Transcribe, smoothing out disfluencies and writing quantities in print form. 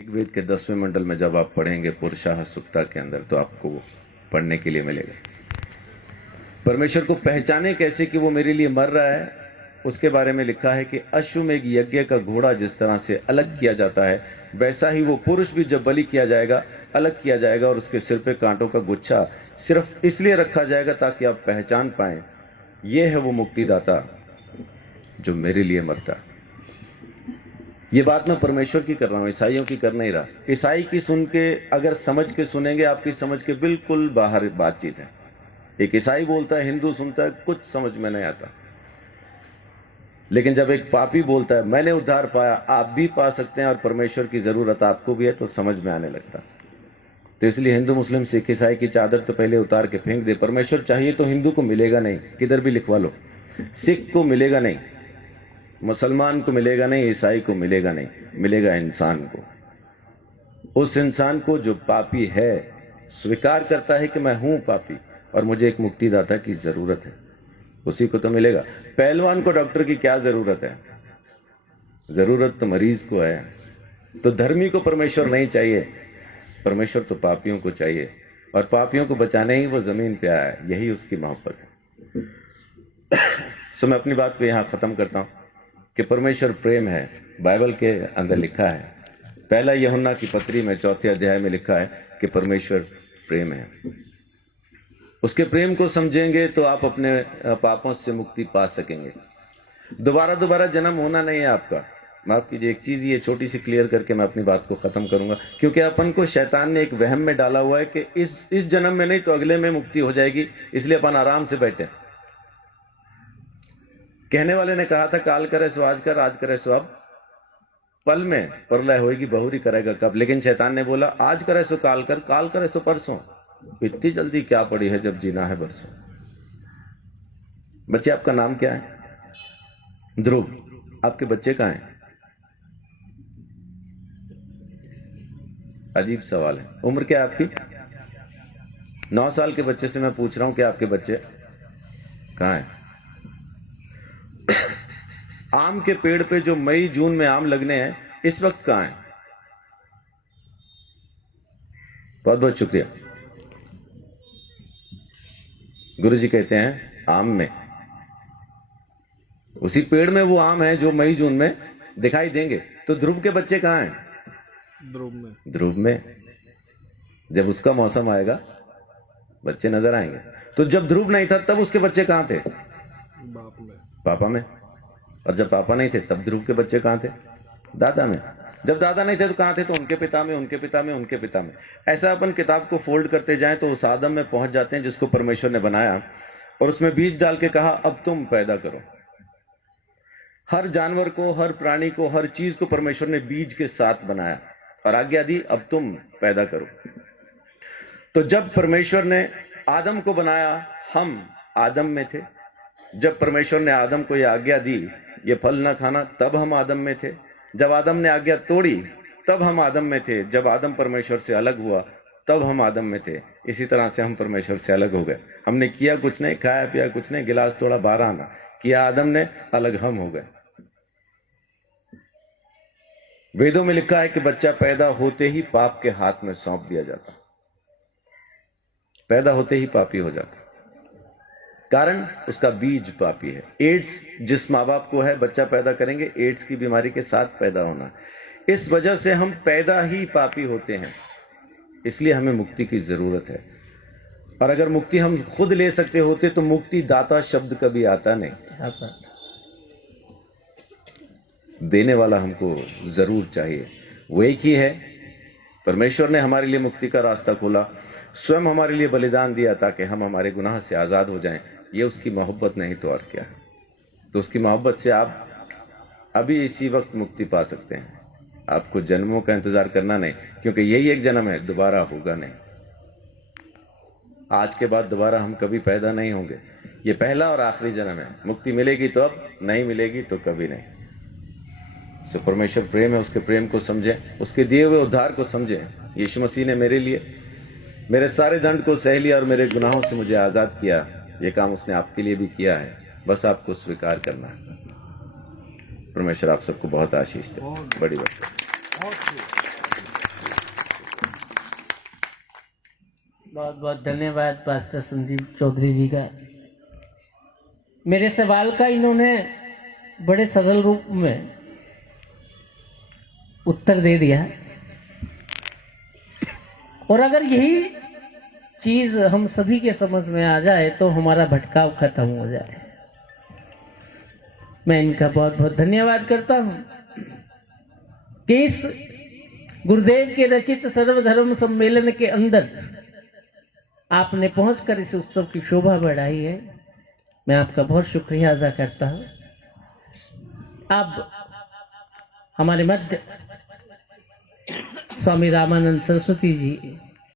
ऋग्वेद के 10वें मंडल में जब आप पढ़ेंगे पुरुषाः सुक्ता के अंदर, तो आपको पढ़ने के लिए मिलेगा। परमेश्वर को पहचाने कैसे कि वो मेरे लिए मर रहा है, उसके बारे में लिखा है कि अश्वमेघ यज्ञ का घोड़ा जिस तरह से अलग किया जाता है, वैसा ही वो पुरुष भी जब बलि किया जाएगा अलग किया जाएगा, और उसके सिर पे कांटों का गुच्छा सिर्फ इसलिए रखा जाएगा ताकि आप पहचान पाएं ये है वो मुक्तिदाता जो मेरे लिए मरता। ये बात मैं परमेश्वर की कर रहा हूं, ईसाइयों की कर नहीं रहा। ईसाई की सुन के अगर समझ के सुनेंगे, आपकी समझ के बिल्कुल बाहर बातचीत है। एक ईसाई बोलता है, हिंदू सुनता है, कुछ समझ में नहीं आता। लेकिन जब एक पापी बोलता है मैंने उद्धार पाया, आप भी पा सकते हैं और परमेश्वर की जरूरत आपको भी है, तो समझ में आने लगता। तो इसलिए हिंदू मुस्लिम सिख ईसाई की चादर तो पहले उतार के फेंक दे। परमेश्वर चाहिए तो हिंदू को मिलेगा नहीं, किधर भी लिखवा लो। सिख को मिलेगा नहीं, मुसलमान को मिलेगा नहीं, ईसाई को मिलेगा नहीं, मिलेगा इंसान को। उस इंसान को जो पापी है, स्वीकार करता है कि मैं हूं पापी और मुझे एक मुक्तिदाता की जरूरत है, उसी को तो मिलेगा। पहलवान को डॉक्टर की क्या जरूरत है? जरूरत तो मरीज को है। तो धर्मी को परमेश्वर नहीं चाहिए, परमेश्वर तो पापियों को चाहिए, और पापियों को बचाने ही वो जमीन पे आया है, यही उसकी मोहब्बत है। तो मैं अपनी बात को यहां खत्म करता हूं कि परमेश्वर प्रेम है। बाइबल के अंदर लिखा है, पहला यूहन्ना की पत्री में 4 अध्याय में लिखा है कि परमेश्वर प्रेम है। उसके प्रेम को समझेंगे तो आप अपने पापों से मुक्ति पा सकेंगे। दोबारा जन्म होना नहीं है आपका। माफ कीजिए, एक चीज ये छोटी सी क्लियर करके मैं अपनी बात को खत्म करूंगा, क्योंकि अपन को शैतान ने एक वहम में डाला हुआ है कि इस जन्म में नहीं तो अगले में मुक्ति हो जाएगी, इसलिए अपन आराम से बैठे। कहने वाले ने कहा था काल करे सो आज कर, आज करे सो अब, पल में प्रलय होगी, बहुरी करेगा कब। लेकिन शैतान ने बोला आज करे सो काल कर, काल करे सो परसों। इतनी जल्दी क्या पड़ी है जब जीना है बरसों। बच्चे, आपका नाम क्या है? ध्रुव। आपके बच्चे कहां हैं? अजीब सवाल है। उम्र क्या है आपकी? 9 साल के बच्चे से मैं पूछ रहा हूं कि आपके बच्चे कहां हैं? आम के पेड़ पे जो मई जून में आम लगने हैं, इस वक्त कहां हैं? बहुत बहुत शुक्रिया। गुरुजी कहते हैं आम में, उसी पेड़ में वो आम है जो मई जून में दिखाई देंगे। तो ध्रुव के बच्चे कहां हैं? ध्रुव में। जब उसका मौसम आएगा बच्चे नजर आएंगे। तो जब ध्रुव नहीं था तब उसके बच्चे कहां थे? पापा में। और जब पापा नहीं थे तब ध्रुव के बच्चे कहां थे? दादा में। जब दादा नहीं थे तो कहां थे? तो उनके पिता में, उनके पिता में, उनके पिता में। ऐसा अपन किताब को फोल्ड करते जाएं तो उस आदम में पहुंच जाते हैं जिसको परमेश्वर ने बनाया, और उसमें बीज डाल के कहा अब तुम पैदा करो। हर जानवर को, हर प्राणी को, हर चीज को परमेश्वर ने बीज के साथ बनाया और आज्ञा दी अब तुम पैदा करो। तो जब परमेश्वर ने आदम को बनाया, हम आदम में थे। जब परमेश्वर ने आदम को यह आज्ञा दी ये फल न खाना, तब हम आदम में थे। जब आदम ने आज्ञा तोड़ी तब हम आदम में थे। जब आदम परमेश्वर से अलग हुआ तब हम आदम में थे। इसी तरह से हम परमेश्वर से अलग हो गए। हमने किया कुछ नहीं, खाया पिया कुछ नहीं, गिलास तोड़ा 12 आना किया आदम ने, अलग हम हो गए। वेदों में लिखा है कि बच्चा पैदा होते ही पाप के हाथ में सौंप दिया जाता, पैदा होते ही पापी हो जाता, कारण उसका बीज पापी है। एड्स जिस माँ बाप को है, बच्चा पैदा करेंगे एड्स की बीमारी के साथ पैदा होना। इस वजह से हम पैदा ही पापी होते हैं, इसलिए हमें मुक्ति की जरूरत है। और अगर मुक्ति हम खुद ले सकते होते तो मुक्ति दाता शब्द कभी आता नहीं। देने वाला हमको जरूर चाहिए, वो एक ही है। परमेश्वर ने हमारे लिए मुक्ति का रास्ता खोला, स्वयं हमारे लिए बलिदान दिया ताकि हम हमारे गुनाह से आजाद हो जाएं। ये उसकी मोहब्बत नहीं तो और क्या है। तो उसकी मोहब्बत से आप अभी इसी वक्त मुक्ति पा सकते हैं। आपको जन्मों का इंतजार करना नहीं, क्योंकि यही एक जन्म है, दोबारा होगा नहीं। आज के बाद दोबारा हम कभी पैदा नहीं होंगे। ये पहला और आखिरी जन्म है। मुक्ति मिलेगी तो अब, नहीं मिलेगी तो कभी नहीं। तो परमेश्वर प्रेम है, उसके प्रेम को समझें, उसके दिए हुए उद्धार को समझें। यीशु मसीह ने मेरे लिए मेरे सारे दंड को सह लिया और मेरे गुनाहों से मुझे आजाद किया। ये काम उसने आपके लिए भी किया है, बस आपको स्वीकार करना है। परमेश्वर आप सबको बहुत आशीष दे। बड़ी बात है। बहुत बहुत धन्यवाद पास्टर संदीप चौधरी जी का। मेरे सवाल का इन्होंने बड़े सरल रूप में उत्तर दे दिया, और अगर यही चीज हम सभी के समझ में आ जाए तो हमारा भटकाव खत्म हो जाए। मैं इनका बहुत बहुत धन्यवाद करता हूं कि इस गुरुदेव के रचित सर्वधर्म सम्मेलन के अंदर आपने पहुंचकर इस उत्सव की शोभा बढ़ाई है। मैं आपका बहुत शुक्रिया अदा करता हूं। अब हमारे मध्य स्वामी रामानंद सरस्वती जी